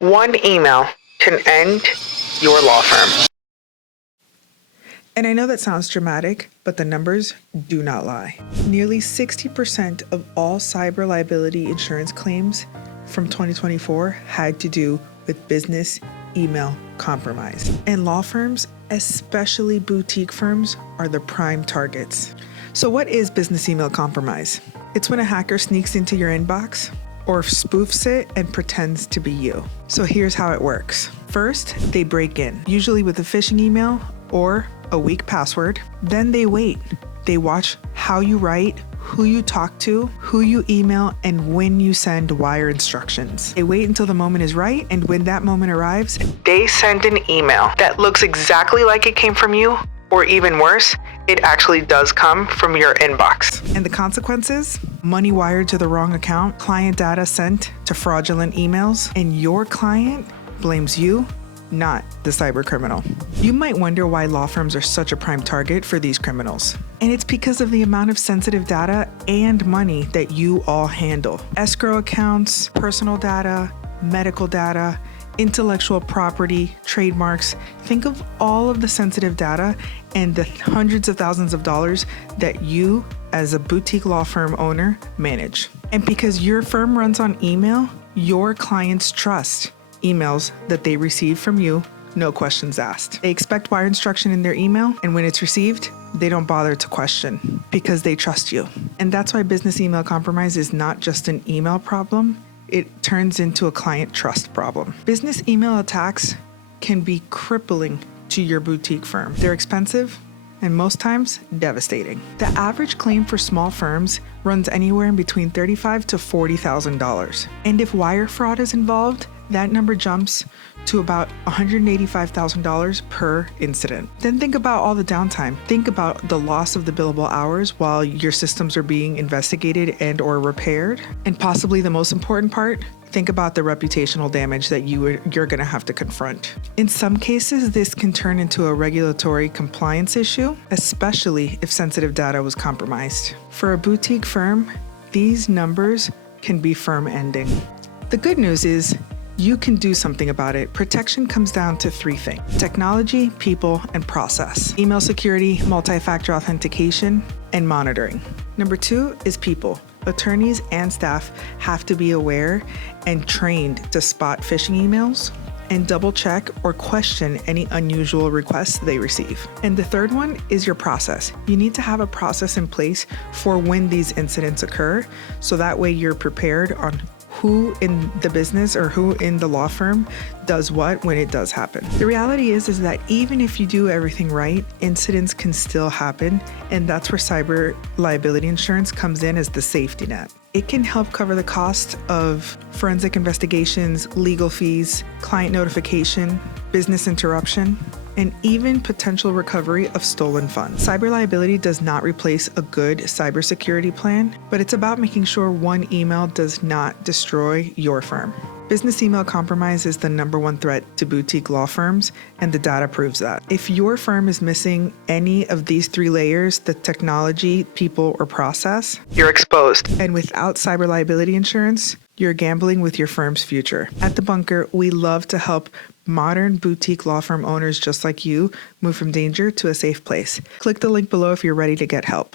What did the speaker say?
One email can end your law firm. And I know that sounds dramatic, but the numbers do not lie. Nearly 60% of all cyber liability insurance claims from 2024 had to do with business email compromise. And law firms, especially boutique firms, are the prime targets. So what is business email compromise? It's when a hacker sneaks into your inbox or spoofs it and pretends to be you. So here's how it works. First, they break in, usually with a phishing email or a weak password. Then they wait. They watch how you write, who you talk to, who you email, and when you send wire instructions. They wait until the moment is right, and when that moment arrives, They send an email that looks exactly like it came from you, or even worse, it actually does come from your inbox. and the consequences? Money wired to the wrong account, client data sent to fraudulent emails, and your client blames you, not the cyber criminal. You might wonder why law firms are such a prime target for these criminals. And it's because of the amount of sensitive data and money that you all handle. Escrow accounts, personal data, medical data, intellectual property, trademarks. Think of all of the sensitive data and the hundreds of thousands of dollars that you, as a boutique law firm owner, manage. And because your firm runs on email, your clients trust emails that they receive from you, no questions asked. They expect wire instruction in their email, and when it's received, they don't bother to question because they trust you. And that's why business email compromise is not just an email problem, it turns into a client trust problem. Business email attacks can be crippling to your boutique firm. They're expensive and most times devastating. The average claim for small firms runs anywhere in between $35,000 to $40,000. And if wire fraud is involved, that number jumps to about $185,000 per incident. Then think about all the downtime. Think about the loss of the billable hours while your systems are being investigated and or repaired. And possibly the most important part, think about the reputational damage that you're going to have to confront. In some cases, this can turn into a regulatory compliance issue, especially if sensitive data was compromised. For a boutique firm, these numbers can be firm ending. The good news is you can do something about it. Protection comes down to three things: technology, people, and process. Email security, multi-factor authentication, and monitoring. Number two is people. Attorneys and staff have to be aware and trained to spot phishing emails and double check or question any unusual requests they receive. And the third one is your process. You need to have a process in place for when these incidents occur, so that way you're prepared on who in the business or who in the law firm does what when it does happen. The reality is that even if you do everything right, incidents can still happen, and that's where cyber liability insurance comes in as the safety net. It can help cover the cost of forensic investigations, legal fees, client notification, business interruption, and even potential recovery of stolen funds. Cyber liability does not replace a good cybersecurity plan, but it's about making sure one email does not destroy your firm. Business email compromise is the number one threat to boutique law firms, and the data proves that. If your firm is missing any of these three layers, the technology, people, or process, You're exposed. and without cyber liability insurance, you're gambling with your firm's future. At The Bunker, we love to help modern boutique law firm owners just like you move from danger to a safe place. Click the link below if you're ready to get help.